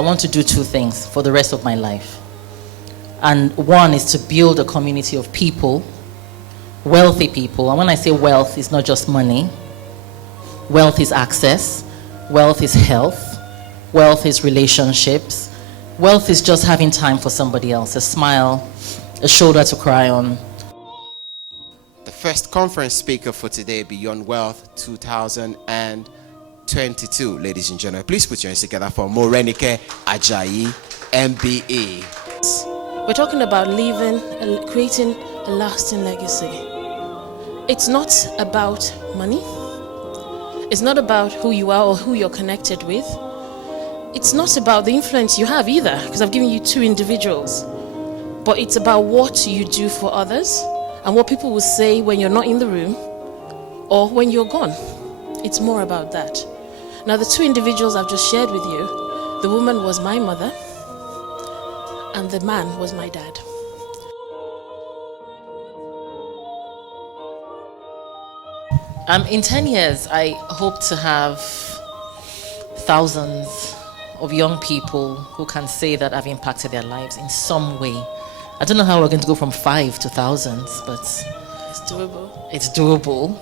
I want to do two things for the rest of my life. And one is to build a community of people, wealthy people. And when I say wealth, it's not just money. Wealth is access. Wealth is health. Wealth is relationships. Wealth is just having time for somebody else, a smile, a shoulder to cry on. The first conference speaker for today, Beyond Wealth 2022. Ladies and gentlemen, please put your hands together for Morenike Ajayi, MBE. We're talking about creating a lasting legacy. It's not about money. It's not about who you are or who you're connected with. It's not about the influence you have either, because I've given you two individuals. But it's about what you do for others and what people will say when you're not in the room or when you're gone. It's more about that. Now, the two individuals I've just shared with you, the woman was my mother and the man was my dad. In 10 years, I hope to have thousands of young people who can say that I've impacted their lives in some way. I don't know how we're going to go from 5 to thousands, but It's doable. it's doable.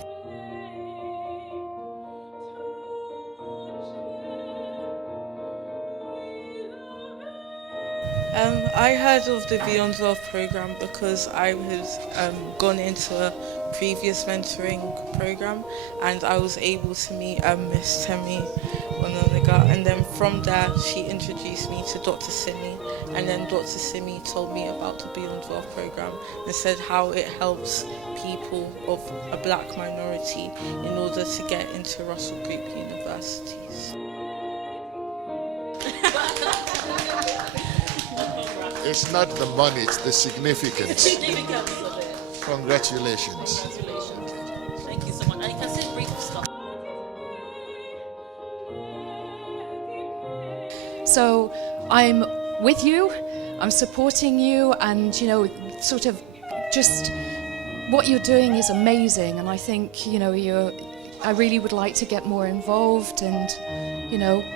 I heard of the Beyond Wealth program because I was gone into a previous mentoring program, and I was able to meet Miss Temi Ononiga, and then from there she introduced me to Dr. Simi, and then Dr. Simi told me about the Beyond Wealth program and said how it helps people of a black minority in order to get into Russell Group universities. It's not the money, it's the significance. Congratulations. Thank you so much. And you can say brief stuff. So I'm with you, I'm supporting you, and sort of just what you're doing is amazing, and I think I really would like to get more involved, and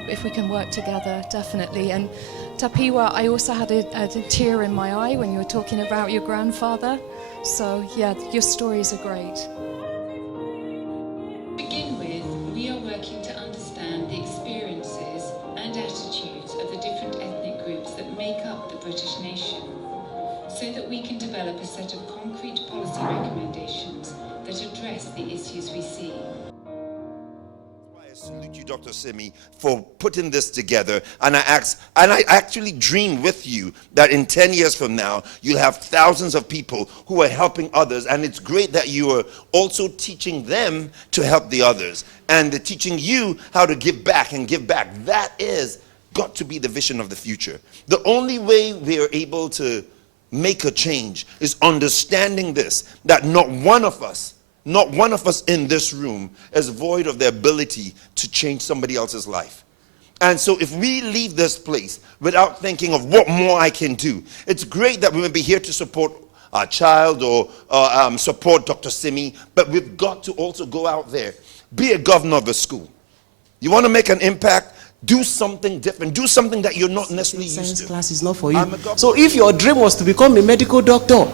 if we can work together, definitely. And Tapiwa, I also had a tear in my eye when you were talking about your grandfather. So yeah, your stories are great. To begin with, we are working to understand the experiences and attitudes of the different ethnic groups that make up the British nation, so that we can develop a set of concrete policy recommendations that address the issues we see. I salute you, Dr. Simi, for putting this together, and I actually dream with you that in 10 years from now you'll have thousands of people who are helping others, and it's great that you are also teaching them to help the others, and they're teaching you how to give back and give back. That is got to be the vision of the future. The only way we are able to make a change is understanding this, that not one of us in this room is void of the ability to change somebody else's life. And so if we leave this place without thinking of what more I can do, it's great that we may be here to support our child or support Dr. Simi, but we've got to also go out there, be a governor of a school. You want to make an impact? Do something different. Do something that you're not necessarily used Science to. class is not for you. So if your dream was to become a medical doctor,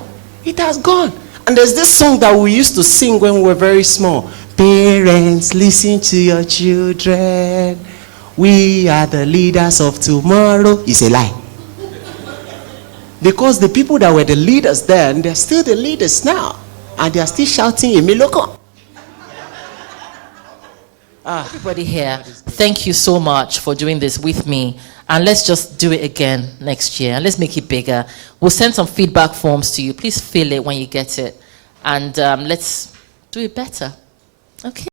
it has gone. And there's this song that we used to sing when we were very small. Parents, listen to your children. We are the leaders of tomorrow. It's a lie. Because the people that were the leaders then, they're still the leaders now. And they're still shouting, Emiloko. Everybody here, thank you so much for doing this with me. And let's just do it again next year. And let's make it bigger. We'll send some feedback forms to you. Please fill it when you get it. And let's do it better. Okay.